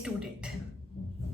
Student,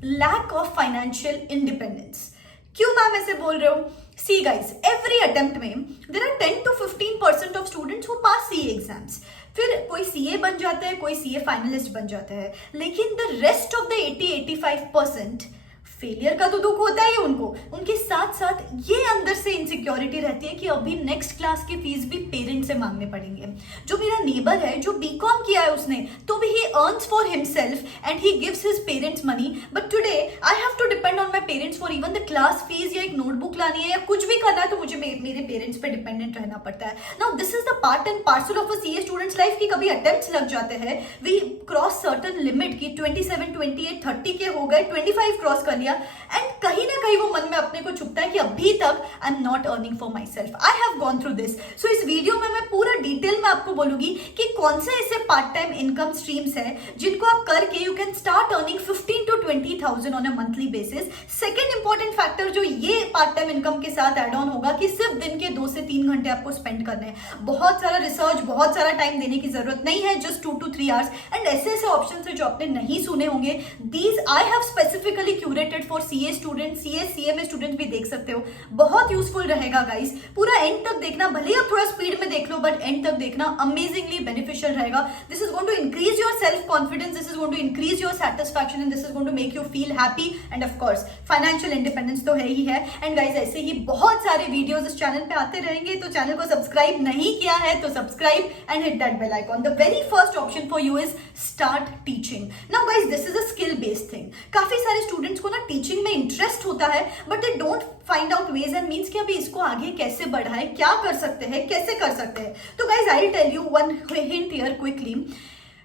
lack of financial independence. क्यों ma'am ऐसे बोल रहे हो? सी गाइज, एवरी अटेम्प्ट में there are 10 to 15% of students who pass CA exams. फिर कोई सीए बन जाता है, कोई सीए फाइनलिस्ट बन जाता है, लेकिन the rest of the 80-85% failure का तो दुख होता ही उनको, उनके साथ साथ ये अंदर से इनसिक्योरिटी रहती है कि अभी नेक्स्ट क्लास की फीस भी पेरेंट से मांगने पड़ेंगे। जो मेरा नेबर है, जो बीकॉम किया है उसने, तो भी he earns for himself and he gives his parents money, but today I have to depend on my parents for even the class fees, या एक नोटबुक लानी है या कुछ भी करना है तो मुझे मेरे पेरेंट्स पे डिपेंडेंट रहना पड़ता है। Now this is the part and parcel of a CA students life की कभी अटेम्प्ट्स लग जाते हैं, वी क्रॉस सर्टन लिमिट की 27, 28, 30 के हो गए, 25 क्रॉस कर लिया, एंड कहीं ना कहीं वो मन में अपने को छुपता है कि अभी तक I am not earning for myself. I have gone through this. So इस वीडियो में मैं पूरा डिटेल में आपको बोलूंगी कि कौन से ऐसे पार्ट टाइम इनकम स्ट्रीम्स है जिनको आप करके you can start earning 15 to 20,000 on a monthly basis. Second important factor जो ये पार्ट टाइम इनकम के साथ एड ऑन होगा कि सिर्फ दिन के 2 से 3 घंटे आपको स्पेंड करने हैं। बहुत सारा रिसर्च, बहुत सारा टाइम देने की जरूरत नहीं है, जस्ट 2 to 3 आवर्स। एंड ऐसे ऐसे ऑप्शन है जो आपने नहीं सुने होंगे, these I have specifically curated for CA student, CA में स्टूडेंट भी देख सकते हो। बहुत यूजफुल रहेगा गाइस, पूरा एंड तक देखना, भले आप थोड़ा स्पीड में देख लो बट एंड तक देखना, अमेजिंगली बेनिफिशियल रहेगा। This is going to increase your self confidence, this is going to increase your satisfaction and this is going to make you feel happy and of course financial independence तो है ही है। And guys ऐसे ही बहुत सारे videos इस channel पे आते रहेंगे, तो चैनल को सब्सक्राइब नहीं किया है तो subscribe and hit that bell icon. The very first option for you is start teaching. Now guys this is a skill based thing. काफी सारे स्टूडेंट्स को ना टीचिंग में इंटरेस्ट होता है but they don't find out ways and means कि अभी इसको आगे कैसे बढ़ाए, क्या कर सकते हैं, कैसे कर सकते हैं। तो guys I tell you one hint here quickly.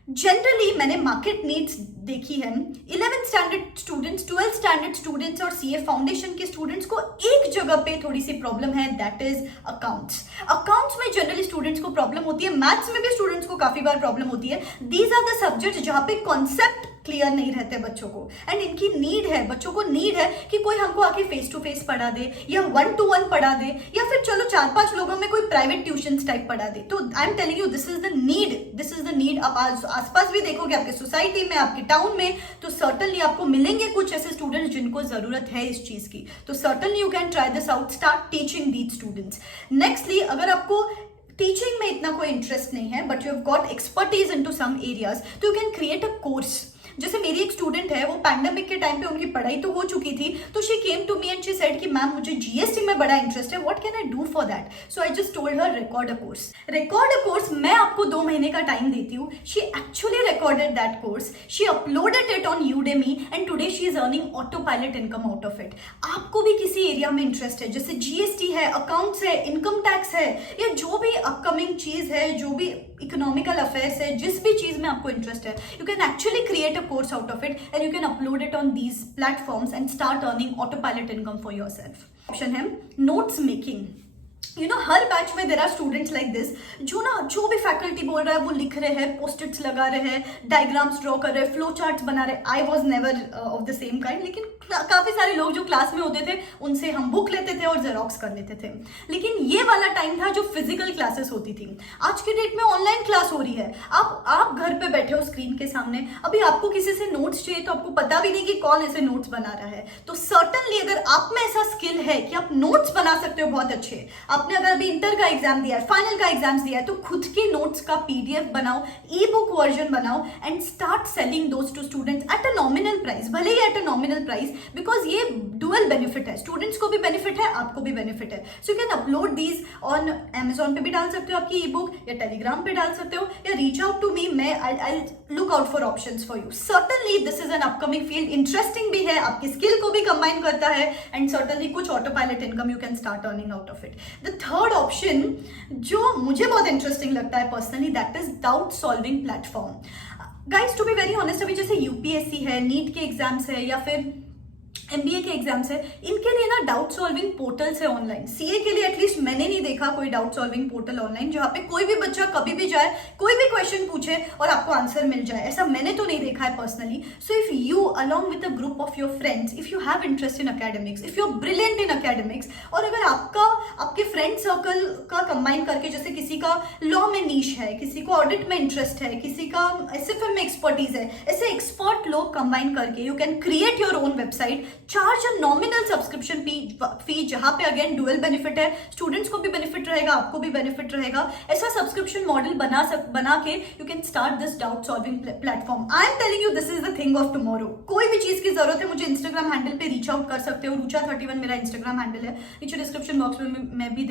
Generally मैंने मार्केट नीड्स देखी है, 11th standard students, 12th standard students और सीए फाउंडेशन के स्टूडेंट्स को एक जगह पे थोड़ी सी प्रॉब्लम है, दैट इज अकाउंट्स। अकाउंट्स में जनरली स्टूडेंट्स को प्रॉब्लम होती है, मैथ्स में भी स्टूडेंट्स को काफी बार प्रॉब्लम होती है। दीज आर द सब्जेक्ट्स जहां पे कॉन्सेप्ट क्लियर नहीं रहते बच्चों को, एंड इनकी नीड है, बच्चों को नीड है कि कोई हमको आके फेस टू फेस पढ़ा दे या 1-to-1 पढ़ा दे, या फिर चलो 4-5 लोगों में कोई प्राइवेट ट्यूशन टाइप पढ़ा दे। तो I am telling you this is the need, this is the need. आप आसपास भी देखोगे, आपके सोसाइटी में, आपके टाउन में, तो सर्टनली आपको मिलेंगे कुछ ऐसे स्टूडेंट्स जिनको जरूरत है इस चीज की। तो certainly you can try this out, start teaching these students. Nextly, अगर आपको टीचिंग में इतना कोई इंटरेस्ट नहीं है but you have got expertise into some areas, तो you can create a course. जैसे मेरी एक स्टूडेंट है, वो पैंडेमिक के टाइम पे उनकी पढ़ाई तो हो चुकी थी, तो she came to me and she said कि मैम मुझे जीएसटी में बड़ा इंटरेस्ट है, what can I do for that? So I just told her record a course. Record a course, मैं आपको 2 महीने का टाइम देती हूँ। She actually recorded that course, she uploaded it on Udemy and today she is earning auto pilot income out of it. आपको भी किसी area में इंटरेस्ट है, जैसे जीएसटी है, अकाउंट्स है, इनकम टैक्स है, या जो भी अपकमिंग चीज है, जो भी इकोनॉमिकल अफेयर्स है, जिस भी चीज में आपको इंटरेस्ट है, you can actually create a course out of it and you can upload it on these platforms and start earning autopilot income for yourself. Option है notes making. You know, हर batch में there are students like this, जो भी faculty बोल रहा है वो लिख रहे हैं, पोस्टिट्स लगा रहे हैं, डायग्राम्स ड्रॉ कर रहे हैं, फ्लो चार्ट्स बना रहे हैं। I was never of the same kind, लेकिन काफी सारे लोग जो क्लास में होते थे उनसे हम बुक लेते थे और जेरोक्स कर लेते थे। लेकिन ये वाला टाइम था जो फिजिकल क्लासेस होती थी। आज के डेट में ऑनलाइन क्लास हो रही है, आप घर पे बैठे हो स्क्रीन के सामने, अभी आपको किसी से नोट्स चाहिए तो आपको पता भी नहीं कि कौन ऐसे नोट्स बना रहा है। तो सर्टनली अगर आप में ऐसा स्किल है कि आप नोट्स बना सकते हो बहुत अच्छे, आपने अगर अभी इंटर का एग्जाम दिया है, फाइनल का एग्जाम दिया है, तो खुद के नोट्स का पीडीएफ बनाओ, ई बुक वर्जन बनाओ and start selling those to students at a nominal price, भले ही at a nominal price, because ये डुअल बेनिफिट है, स्टूडेंट्स को भी बेनिफिट है, आपको भी बेनिफिट है। So you can upload these on Amazon पे भी डाल सकते हो आपकी ई बुक, या टेलीग्राम पे डाल सकते हो, या रीच आउट टू मी, मैं I look out for options for you. Certainly this is an upcoming field, interesting भी है, आपकी स्किल को भी कंबाइन करता है, एंड सर्टनली कुछ auto pilot income you can start earning out of it. The third option जो मुझे बहुत इंटरेस्टिंग लगता है personally, that is doubt solving platform. Guys to be very honest, अभी जैसे यूपीएससी है, नीट के एग्जाम्स है, या फिर एमबीए के एग्जाम्स है, इनके लिए ना डाउट सॉल्विंग पोर्टल्स है ऑनलाइन। सीए के लिए एटलीस्ट मैंने नहीं देखा कोई डाउट सॉल्विंग पोर्टल ऑनलाइन जहाँ पे कोई भी बच्चा कभी भी जाए, कोई भी क्वेश्चन पूछे और आपको आंसर मिल जाए, ऐसा मैंने तो नहीं देखा है personally. So if you along with a group of your friends, if you have interest in academics, if you are brilliant in academics, और अगर आपके फ्रेंड सर्कल का कंबाइन करके, जैसे किसी का लॉ में नीश है, किसी को ऑडिट में इंटरेस्ट है, किसी का एसएफएम में एक्सपर्टीज है, ऐसे एक्सपर्ट लोग कंबाइन करके you can create your own website, charge a nominal subscription fee, जहां पे अगेन डुअल बेनिफिट है, स्टूडेंट्स को भी बेनिफिट रहेगा, आपको भी बेनिफिट रहेगा। ऐसा सब्सक्रिप्शन मॉडल बना के you can start this doubt solving platform. I am telling you this is the thing of tomorrow. कोई भी चीज की जरूरत है मुझे इंस्टाग्राम हैंडल पे रीच आउट कर सकते हो, rucha31 मेरा इंस्टाग्राम हैंडल है, नीचे डिस्क्रिप्शन बॉक्स में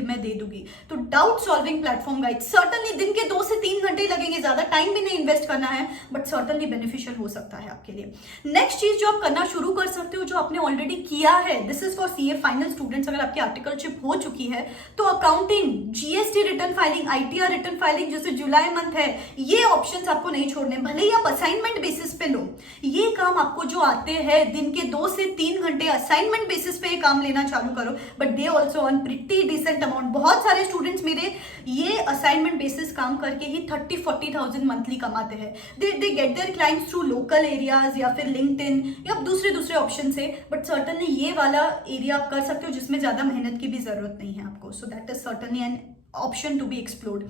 मैं दे दूंगी। तो doubt solving platform guide certainly दिन के 2 से 3 घंटे लगेंगे, ज्यादा टाइम भी नहीं इन्वेस्ट करना है, बट सर्टनली बेनिफिशियल हो सकता है आपके लिए। नेक्स्ट चीज जो आप करना शुरू कर सकते हो, जो आपने ऑलरेडी किया है, this is for CA final students, अगर आपकी आर्टिकलशिप हो चुकी है तो accounting, GST return filing, ITR return filing, जैसे जुलाई मंथ है, ये ऑप्शंस आपको नहीं छोड़ने, भले ही आप असाइनमेंट बेसिस पे लो, ये काम आपको जो आते हैं दिन के 2 से 3 घंटे असाइनमेंट बेसिस पे काम लेना चालू करो, but they also earn pretty decent amount. बहुत सारे स्टूडेंट्स मेरे ये असाइनमेंट बेसिस काम करके ही 30-40,000 मंथली कमाते हैं। They get their clients through local areas या फिर लिंक्डइन या दूसरे ऑप्शन से, बट सर्टनली ये वाला एरिया आप कर सकते हो जिसमें ज्यादा मेहनत की भी जरूरत नहीं है आपको। So that is certainly an option to be explored.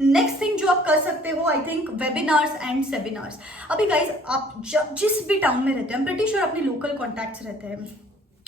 Next thing जो आप कर सकते हो, I think webinars and seminars. अभी गाइज आप जिस भी टाउन में रहते हैं, प्रीटी श्योर अपने लोकल कॉन्टैक्ट्स रहते हैं,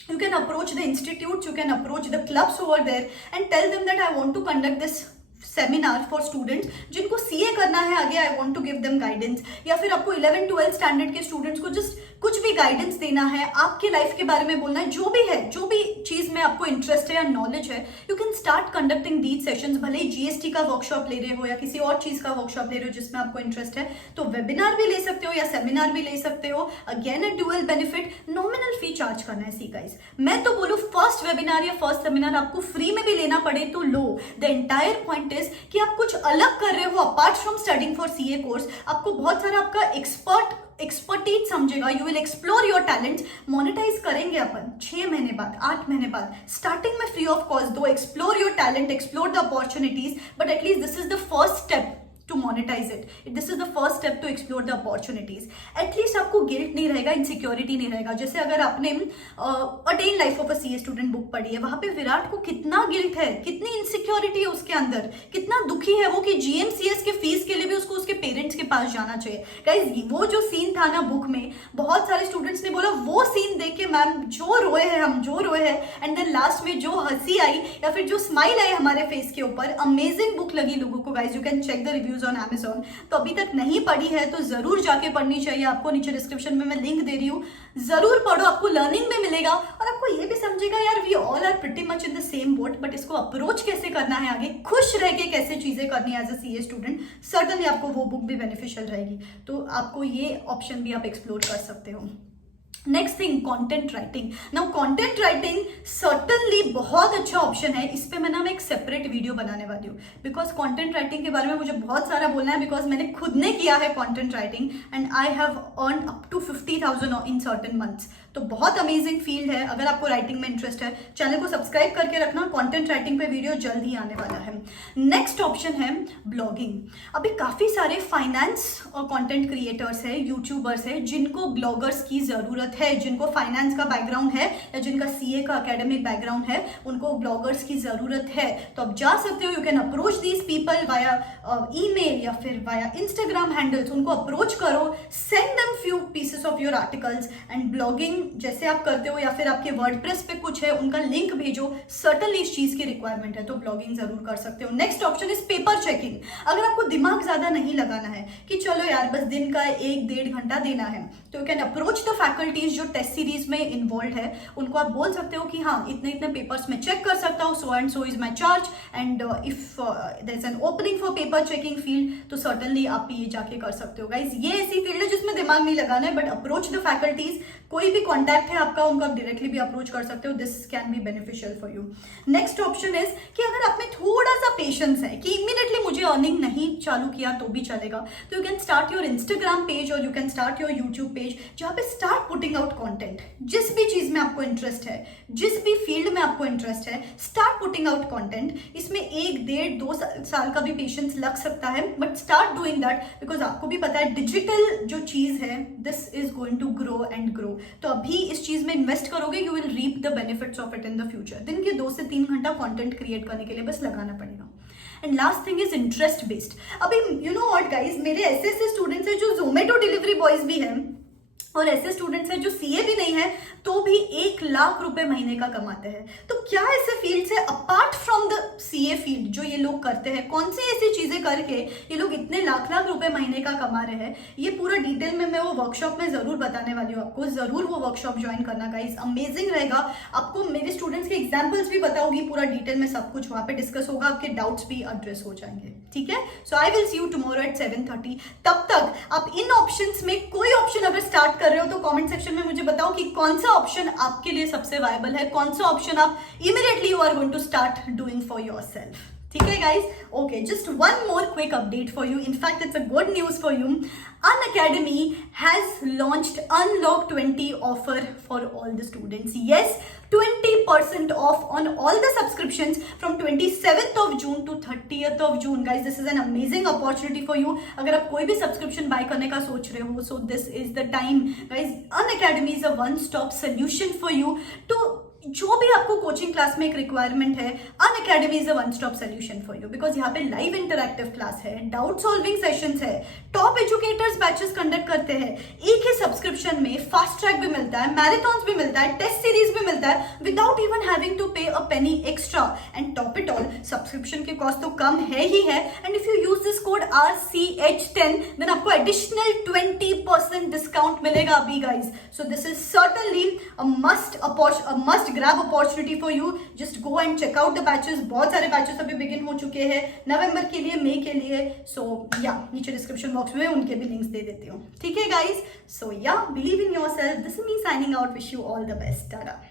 you can approach the institutes, you can approach the clubs over there and tell them that I want to conduct this seminar for students जिनको सीए करना है आगे, I want to give them guidance, या फिर आपको 11-12 standard के students को just कुछ भी गाइडेंस देना है, आपके लाइफ के बारे में बोलना है, जो भी है, जो भी चीज में आपको इंटरेस्ट है या नॉलेज है, you can start conducting these sessions. भले ही जीएसटी का वर्कशॉप ले रहे हो या किसी और चीज का वर्कशॉप ले रहे हो जिसमें आपको इंटरेस्ट है, तो वेबिनार भी ले सकते हो या सेमिनार भी ले सकते हो। Again a dual benefit, nominal fee charge करना है। सी गाइस, मैं तो बोलूं फर्स्ट वेबिनार या फर्स्ट सेमिनार आपको फ्री में भी लेना पड़े तो लो। द एंटायर पॉइंट इज कि आप कुछ अलग कर रहे हो apart from studying for CA course. आपको बहुत सारा आपका एक्सपर्टीज समझेगा, you will explore your talents. Monetize करेंगे अपन 6 महीने बाद, 8 महीने बाद, स्टार्टिंग में फ्री ऑफ कॉस्ट दो, explore your talent, explore the opportunities, but at least this is the first step to monetize it. This is the first step to explore the opportunities. At least आपको guilt नहीं रहेगा, insecurity नहीं रहेगा। जैसे अगर आपने attain life of a CA student book पढ़ी है, वहां पे विराट को कितना गिल्ट है, कितनी इनसिक्योरिटी है उसके अंदर, कितना दुखी है वो कि जीएमसीएस के फीस के लिए भी उसको उसके पेरेंट्स के पास जाना चाहिए। गाइस, वो जो सीन था ना बुक में, बहुत सारे स्टूडेंट्स ने बोला वो सीन देख के मैम जो रोए हैं, हम जो रोए हैं, एंड देन लास्ट में जो हंसी आई या फिर जो स्माइल आई हमारे फेस के ऊपर, अमेजिंग बुक लगी लोगों को। Guys, you can check the reviews on Amazon। तो अभी तक नहीं पढ़ी है तो जरूर जाके पढ़नी चाहिए आपको, नीचे डिस्क्रिप्शन में मैं लिंक दे रही हूँ, जरूर पढ़ो, आपको लर्निंग भी मिलेगा और आपको ये भी समझेगा यार we all are pretty much in the same boat, but इसको अप्रोच कैसे करना है आगे, खुश रह के कैसे चीजें करनी है as a CA student, certainly आपको वो बुक भी बेनिफिशियल रहेगी। तो आपको ये ऑप्शन भी आप एक्सप्लोर कर सकते हो। Next thing, content writing. Now content writing certainly बहुत अच्छा ऑप्शन है, इस पे मैं एक सेपरेट वीडियो बनाने वाली हूँ, बिकॉज कंटेंट राइटिंग के बारे में मुझे बहुत सारा बोलना है, बिकॉज मैंने खुद ने किया है content writing and I have earn up to 50,000 in certain months. तो बहुत अमेजिंग फील्ड है। अगर आपको राइटिंग में इंटरेस्ट है, चैनल को सब्सक्राइब करके रखना, कंटेंट राइटिंग पे वीडियो जल्द ही आने वाला है। नेक्स्ट ऑप्शन है ब्लॉगिंग। अभी काफी सारे फाइनेंस और कंटेंट क्रिएटर्स है, यूट्यूबर्स है, जिनको ब्लॉगर्स की जरूरत है, जिनको फाइनेंस का बैकग्राउंड है या जिनका सीए का एकेडमिक बैकग्राउंड है, उनको ब्लॉगर्स की जरूरत है। तो आप जा सकते हो, you can approach these people via email या फिर वाया इंस्टाग्राम हैंडल्स, उनको अप्रोच करो, send them few pieces of your articles and blogging जैसे आप करते हो या फिर आपके वर्डप्रेस पे कुछ है उनका लिंक भेजो, सर्टनली इस चीज की रिक्वायरमेंट है तो ब्लॉगिंग जरूर कर सकते हो। Next option is paper checking. अगर आपको दिमाग ज्यादा नहीं लगाना है कि चलो यार बस दिन का 1-1.5 घंटा देना है, तो you can approach the faculties जो टेस्ट सीरीज में इन्वॉल्व है, उनको आप बोल सकते हो कि हाँ इतने इतने पेपर्स में चेक कर सकता हूँ, so and so is my charge, and if there is an opening for paper checking field तो सर्टनली आप ये जाके कर सकते हो। गाइज, ये ऐसी फील्ड है जिसमें दिमाग नहीं लगाना है, बट अप्रोच द फैकल्टीज, कोई भी कॉन्टैक्ट है आपका उनको आप डायरेक्टली भी अप्रोच कर सकते हो, this can be beneficial for you. Next option is कि अगर आप में थोड़ा सा पेशेंस है कि इमीडिएटली मुझे अर्निंग नहीं चालू किया तो भी चलेगा, तो you can start your Instagram page और you can start your YouTube page page जहाँ पे स्टार्ट पुटिंग आउट कंटेंट। जिस भी चीज में आपको इंटरेस्ट है, जिस भी फील्ड में आपको इंटरेस्ट है, स्टार्ट पुटिंग आउट कंटेंट। इसमें 1-1.5-2 साल का भी पेशेंस लग सकता है, but start doing that, because आपको भी पता है डिजिटल जो चीज है this is going to grow and grow. तो अभी इस चीज में इन्वेस्ट करोगे, you will reap the benefits of it in the future. दिन के 2 से 3 घंटा कंटेंट क्रिएट करने के लिए बस लगाना पड़ेगा। And last thing is interest based. अभी यू नो व्हाट गाइस, मेरे ऐसे स्टूडेंट्स हैं जो जोमेटो डिलीवरी बॉयज भी हैं, और ऐसे स्टूडेंट्स हैं जो सीए भी नहीं है तो भी 1 लाख रुपए महीने का कमाते हैं। तो क्या ऐसे फील्ड्स है apart from the CA field जो ये लोग करते हैं? कौन सी ऐसी चीजें करके ये लोग इतने लाख रुपए महीने का कमा रहे हैं? ये पूरा डिटेल में मैं वो वर्कशॉप में जरूर बताने वाली हूँ आपको। जरूर वो वर्कशॉप ज्वाइन करना गाइस, अमेजिंग रहेगा। आपको मेरे स्टूडेंट्स के एग्जाम्पल्स भी बताऊंगी, पूरा डिटेल में सब कुछ वहां पे डिस्कस होगा, आपके डाउट्स भी एड्रेस हो जाएंगे। ठीक है, so I will see you tomorrow at 7:30। तब तक आप इन ऑप्शंस में कोई ऑप्शन अगर स्टार्ट कर रहे हो तो कमेंट सेक्शन में मुझे बताओ कि कौन सा ऑप्शन आपके लिए सबसे वायबल है, कौन सा ऑप्शन आप immediately you are going to start doing for yourself. ठीक है guys, okay, just one more quick update for you. In fact it's a good news for you. Unacademy has launched Unlock 20 offer for all the students. Yes, 20% off on all the subscriptions from 27th of June to 30th of June. Guys, this is an amazing opportunity for you. अगर आप कोई भी subscription bye करने का सोच रहे हो, so this is the time. Guys, Unacademy is a one-stop solution for you to जो भी आपको कोचिंग क्लास में एक रिक्वायरमेंट है, Unacademy is a one stop solution for you, because यहाँ पे लाइव इंटरैक्टिव क्लास है, डाउट सॉल्विंग सेशंस है, टॉप एजुकेटर्स बैचेस कंडक्ट करते हैं। एक ही सब्सक्रिप्शन में फास्ट ट्रैक भी मिलता है, मैराथन्स भी मिलता है, टेस्ट सीरीज भी मिलता है, without even having to pay a penny extra. And top it all, subscription के कॉस्ट तो कम है ही है, and if you use this code RCH10 then आपको एडिशनल 20% डिस्काउंट मिलेगा अभी guys. So this is certainly a must grab opportunity for you. Just go and check out the batches. बहुत सारे बैचेस अभी बिगिन हो चुके हैं नवंबर के लिए, मई के लिए। सो या नीचे डिस्क्रिप्शन बॉक्स में उनके भी लिंक्स दे देती हूँ। ठीक है गाइज, सो या believe in yourself. This is me signing out. Wish you all the best. Tata.